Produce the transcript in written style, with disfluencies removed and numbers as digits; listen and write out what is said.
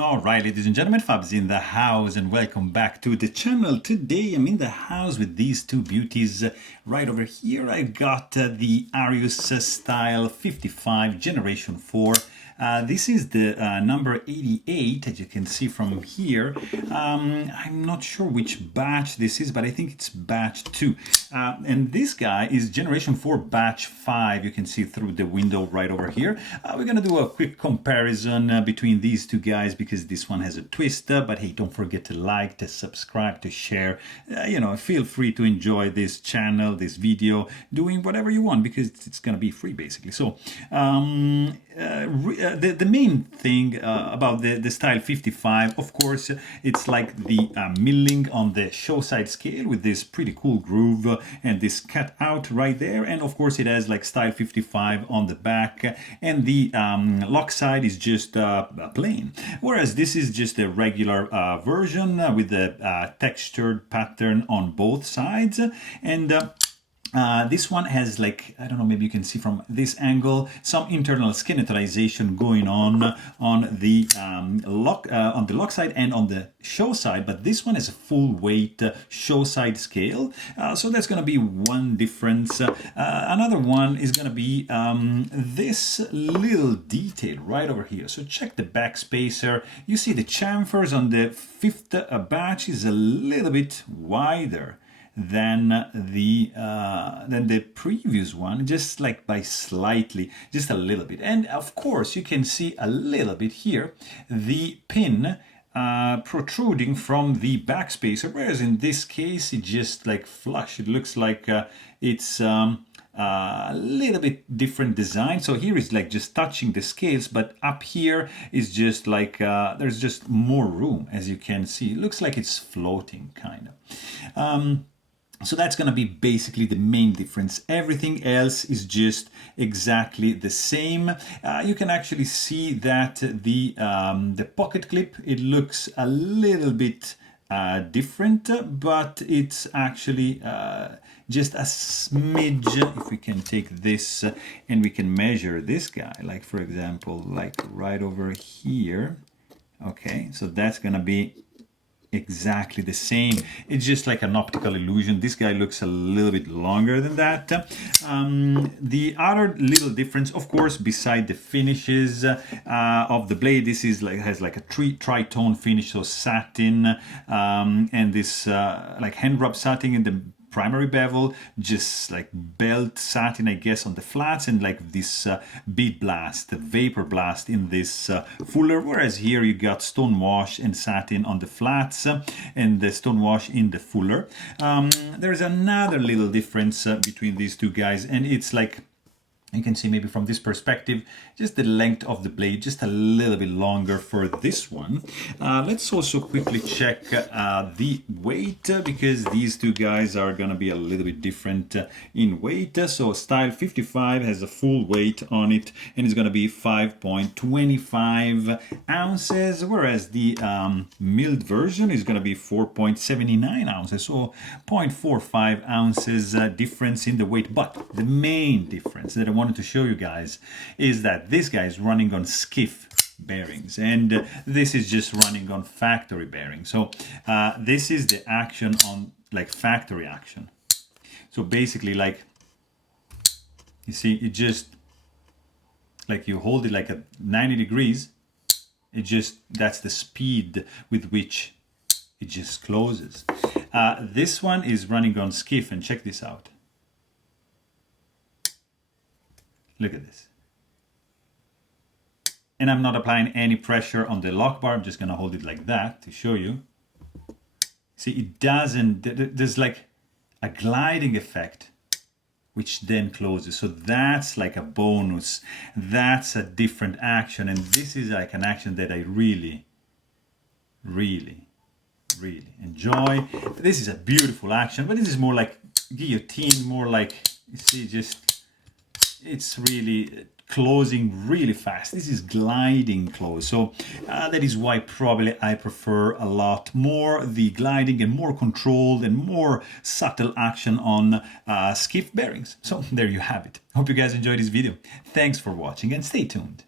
Alright, ladies and gentlemen, Fab's in the house and welcome back to the channel. Today I'm in the house with these two beauties. Right over here I've got the Arius Style 55 Generation 4. This is the number 88, as you can see from here. I'm not sure which batch this is, but I think it's batch 2. And this guy is Generation 4 batch 5. You can see through the window right over here. We're going to do a quick comparison between these two guys because this one has a twist. But hey, don't forget to like, to subscribe, to share. Feel free to enjoy this channel, this video, doing whatever you want because it's going to be free basically. So the main thing about the style 55, of course, it's like the milling on the show side scale with this pretty cool groove and this cut out right there, and of course it has like style 55 on the back, and the lock side is just plain, whereas this is just a regular version with the textured pattern on both sides. And this one has, like, I don't know, maybe you can see from this angle, some internal skeletalization going on the lock side and on the show side, but this one is a full weight show side scale. So that's going to be one difference. Another one is going to be this little detail right over here. So check the back spacer. You see the chamfers on the fifth batch is a little bit wider than the previous one, just like by slightly, just a little bit. And of course you can see a little bit here the pin protruding from the backspacer, whereas in this case it just like flush. It looks like it's a little bit different design. So here is like just touching the scales, but up here is just like there's just more room, as you can see. It looks like it's floating kind of. So that's going to be basically the main difference. Everything else is just exactly the same. You can actually see that the pocket clip, it looks a little bit different, but it's actually just a smidge. If we can take this and we can measure this guy, like for example, like right over here. Okay, so that's going to be exactly the same. It's just like an optical illusion. This guy looks a little bit longer than that. The other little difference, of course, beside the finishes of the blade, this is like has like a tritone finish, so satin, and this like hand rub satin in the primary bevel, just like belt satin, I guess, on the flats, and like this bead blast, the vapor blast in this fuller, whereas here you got stone wash and satin on the flats and the stone wash in the fuller. There's another little difference between these two guys, and it's like, you can see maybe from this perspective, just the length of the blade, just a little bit longer for this one. Let's also quickly check the weight, because these two guys are going to be a little bit different in weight. So style 55 has a full weight on it, and it's going to be 5.25 ounces, whereas the milled version is going to be 4.79 ounces, so 0.45 ounces difference in the weight. But the main difference that I wanted to show you guys is that this guy is running on skiff bearings, and this is just running on factory bearings. So this is the action on like factory action. So basically, like, you see, it just like you hold it like at 90 degrees, it just, that's the speed with which it just closes. This one is running on skiff, and check this out. Look at this. And I'm not applying any pressure on the lock bar. I'm just going to hold it like that to show you. See, it doesn't, there's like a gliding effect, which then closes. So that's like a bonus. That's a different action. And this is like an action that I really, really, really enjoy. This is a beautiful action, but this is more like guillotine, more like, you see, just, it's really closing really fast. This is gliding close. So that is why probably I prefer a lot more the gliding and more controlled and more subtle action on skiff bearings. So there you have it. Hope you guys enjoyed this video. Thanks for watching and stay tuned.